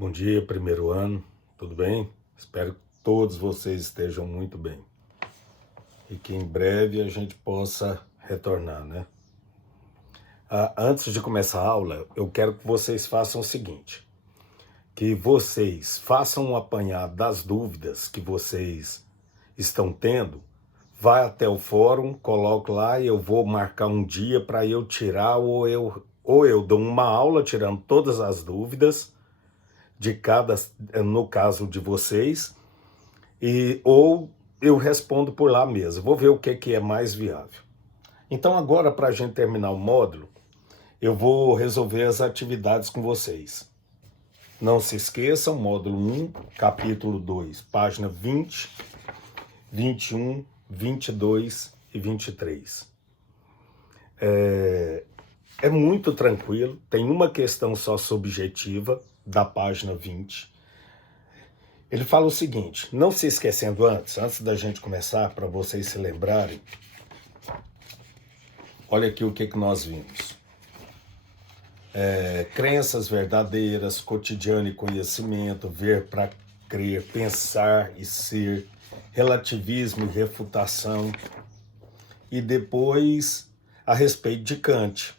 Bom dia, primeiro ano, tudo bem? Espero que todos vocês estejam muito bem e que em breve a gente possa retornar, né? Antes de começar a aula, eu quero que vocês façam o seguinte, que vocês façam um apanhado das dúvidas que vocês estão tendo, vai até o fórum, coloque lá e eu vou marcar um dia para eu tirar ou eu dou uma aula tirando todas as dúvidas de cada, no caso de vocês, ou eu respondo por lá mesmo. Vou ver o que é mais viável. Então agora, para a gente terminar o módulo, eu vou resolver as atividades com vocês. Não se esqueçam, módulo 1, capítulo 2, página 20, 21, 22 e 23. É muito tranquilo, tem uma questão só subjetiva, da página 20. Ele fala o seguinte, não se esquecendo antes da gente começar, para vocês se lembrarem, olha aqui o que nós vimos. Crenças verdadeiras, cotidiano e conhecimento, ver para crer, pensar e ser, relativismo e refutação, e depois a respeito de Kant.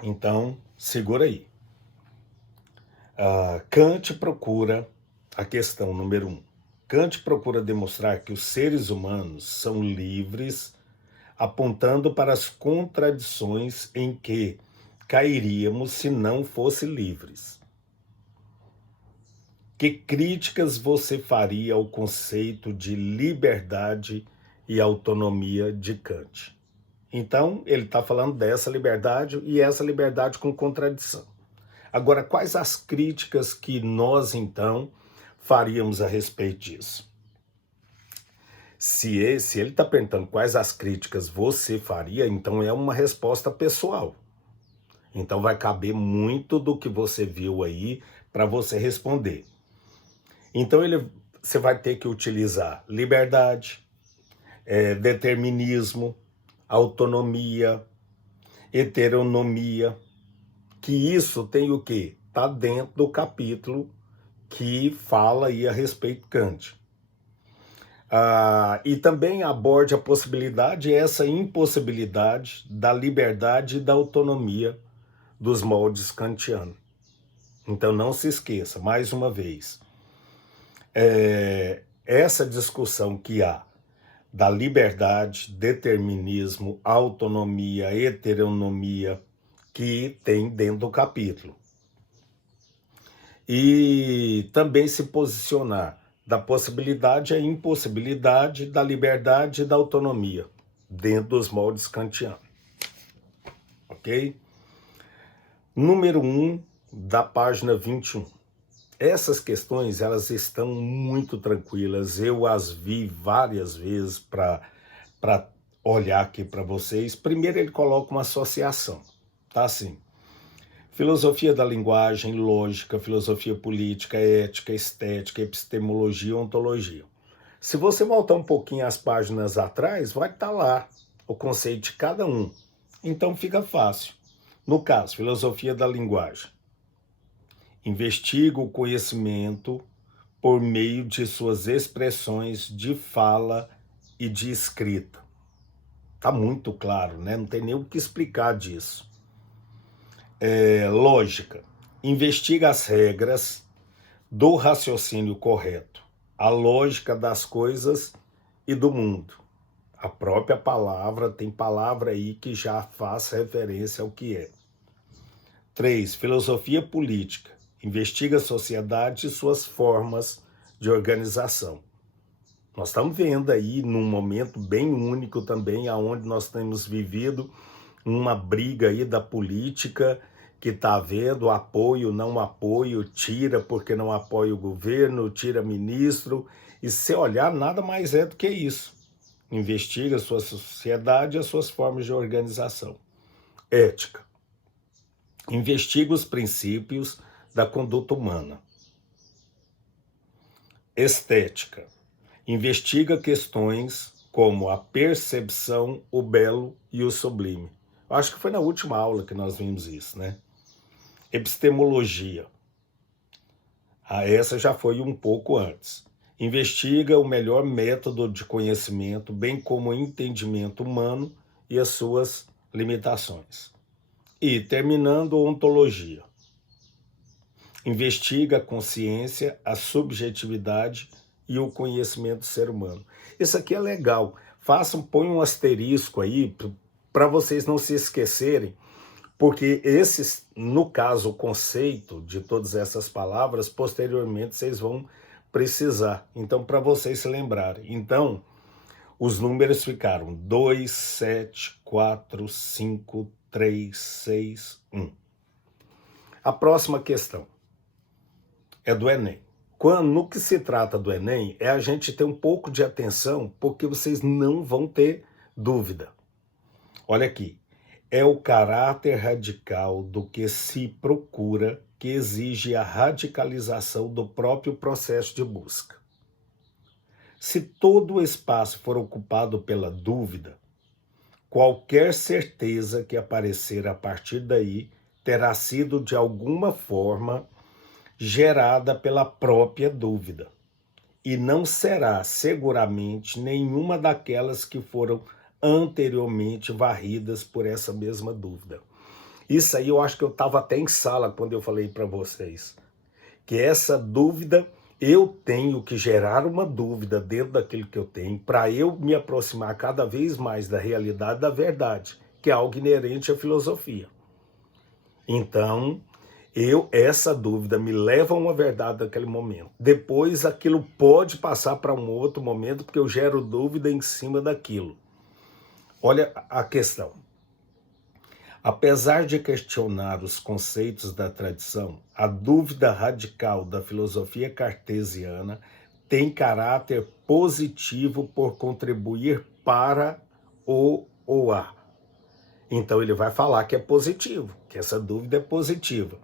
Então, segura aí. Kant procura a questão número 1. Kant procura demonstrar que os seres humanos são livres, apontando para as contradições em que cairíamos se não fossem livres. Que críticas você faria ao conceito de liberdade e autonomia de Kant? Então, ele está falando dessa liberdade e essa liberdade com contradição. Agora, quais as críticas que nós, então, faríamos a respeito disso? Se ele está perguntando quais as críticas você faria, então é uma resposta pessoal. Então vai caber muito do que você viu aí para você responder. Então você vai ter que utilizar liberdade, determinismo, autonomia, heteronomia, que isso tem o quê? Está dentro do capítulo que fala aí a respeito de Kant. E também aborde a possibilidade, essa impossibilidade da liberdade e da autonomia dos moldes kantianos. Então não se esqueça, mais uma vez, essa discussão que há da liberdade, determinismo, autonomia, heteronomia, que tem dentro do capítulo. E também se posicionar da possibilidade à impossibilidade, da liberdade e da autonomia, dentro dos moldes kantianos. Ok? Número 1, da página 21. Essas questões, elas estão muito tranquilas, eu as vi várias vezes para olhar aqui para vocês. Primeiro ele coloca uma associação, tá assim, filosofia da linguagem, lógica, filosofia política, ética, estética, epistemologia, ontologia. Se você voltar um pouquinho as páginas atrás, vai estar lá o conceito de cada um, então fica fácil. No caso, filosofia da linguagem. Investiga o conhecimento por meio de suas expressões de fala e de escrita. Tá muito claro, né? Não tem nem o que explicar disso. Lógica. Investiga as regras do raciocínio correto, a lógica das coisas e do mundo. A própria palavra, tem palavra aí que já faz referência ao que é. 3. Filosofia política. Investiga a sociedade e suas formas de organização. Nós estamos vendo aí num momento bem único também, onde nós temos vivido uma briga aí da política, que está havendo apoio, não apoio, tira porque não apoia o governo, tira ministro, e se olhar nada mais é do que isso. Investiga a sua sociedade e as suas formas de organização. Ética. Investiga os princípios da conduta humana. Estética. Investiga questões como a percepção, o belo e o sublime. Acho que foi na última aula que nós vimos isso, né? Epistemologia. Essa já foi um pouco antes. Investiga o melhor método de conhecimento, bem como o entendimento humano e as suas limitações. E, terminando, ontologia. Investiga a consciência, a subjetividade e o conhecimento do ser humano. Isso aqui é legal. Põe um asterisco aí para vocês não se esquecerem, porque esses, no caso, o conceito de todas essas palavras, posteriormente vocês vão precisar. Então, para vocês se lembrarem. Então, os números ficaram 2, 7, 4, 5, 3, 6, 1. A próxima questão é do Enem. No que se trata do Enem, é a gente ter um pouco de atenção, porque vocês não vão ter dúvida. Olha aqui, é o caráter radical do que se procura que exige a radicalização do próprio processo de busca. Se todo o espaço for ocupado pela dúvida, qualquer certeza que aparecer a partir daí terá sido de alguma forma gerada pela própria dúvida, e não será seguramente nenhuma daquelas que foram anteriormente varridas por essa mesma dúvida. Isso aí eu acho que eu estava até em sala quando eu falei para vocês, que essa dúvida, eu tenho que gerar uma dúvida dentro daquilo que eu tenho, para eu me aproximar cada vez mais da realidade, da verdade, que é algo inerente à filosofia. Então, essa dúvida me leva a uma verdade naquele momento. Depois aquilo pode passar para um outro momento, porque eu gero dúvida em cima daquilo. Olha a questão. Apesar de questionar os conceitos da tradição, a dúvida radical da filosofia cartesiana tem caráter positivo por contribuir para o a. Então ele vai falar que é positivo, que essa dúvida é positiva.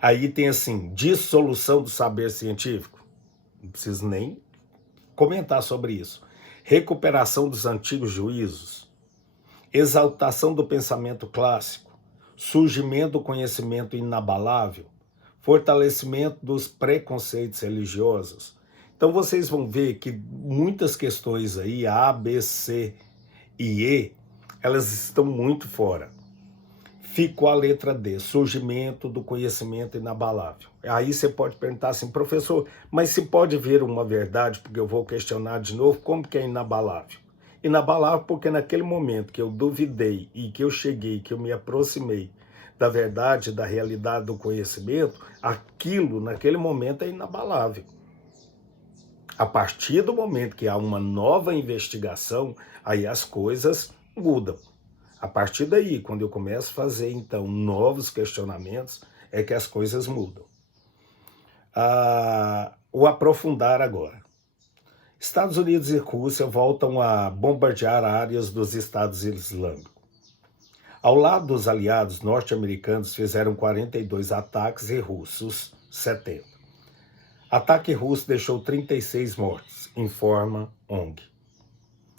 Aí tem assim, dissolução do saber científico. Não preciso nem comentar sobre isso. Recuperação dos antigos juízos. Exaltação do pensamento clássico. Surgimento do conhecimento inabalável. Fortalecimento dos preconceitos religiosos. Então vocês vão ver que muitas questões aí, A, B, C e E, elas estão muito fora. Ficou a letra D, surgimento do conhecimento inabalável. Aí você pode perguntar assim, professor, mas se pode vir uma verdade, porque eu vou questionar de novo, como que é inabalável? Inabalável porque naquele momento que eu duvidei e que eu cheguei, que eu me aproximei da verdade, da realidade, do conhecimento, aquilo naquele momento é inabalável. A partir do momento que há uma nova investigação, aí as coisas mudam. A partir daí, quando eu começo a fazer, então, novos questionamentos, é que as coisas mudam. O aprofundar agora. Estados Unidos e Rússia voltam a bombardear áreas dos Estados Islâmicos. Ao lado dos aliados norte-americanos fizeram 42 ataques e russos 70. Ataque russo deixou 36 mortos, informa ONG.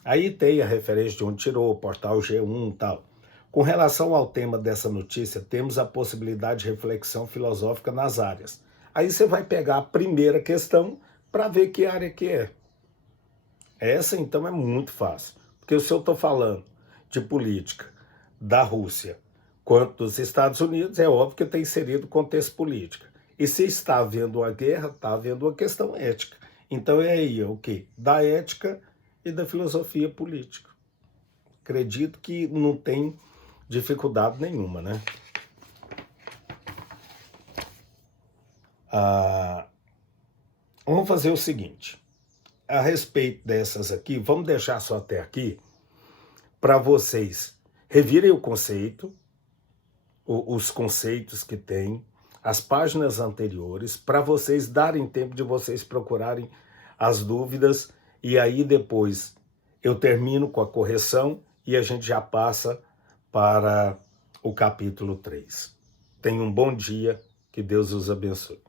Aí tem a referência de onde tirou, portal G1 e tal. Com relação ao tema dessa notícia, temos a possibilidade de reflexão filosófica nas áreas. Aí você vai pegar a primeira questão para ver que área que é. Essa, então, é muito fácil. Porque se eu estou falando de política da Rússia quanto dos Estados Unidos, é óbvio que tem inserido contexto político. E se está havendo uma guerra, está havendo uma questão ética. Então é aí o quê? Da ética e da filosofia política. Acredito que não tem dificuldade nenhuma, né? Vamos fazer o seguinte. A respeito dessas aqui, vamos deixar só até aqui, para vocês revirem o conceito, os conceitos que tem, as páginas anteriores, para vocês darem tempo de vocês procurarem as dúvidas, e aí depois eu termino com a correção e a gente já passa para o capítulo 3. Tenham um bom dia, que Deus os abençoe.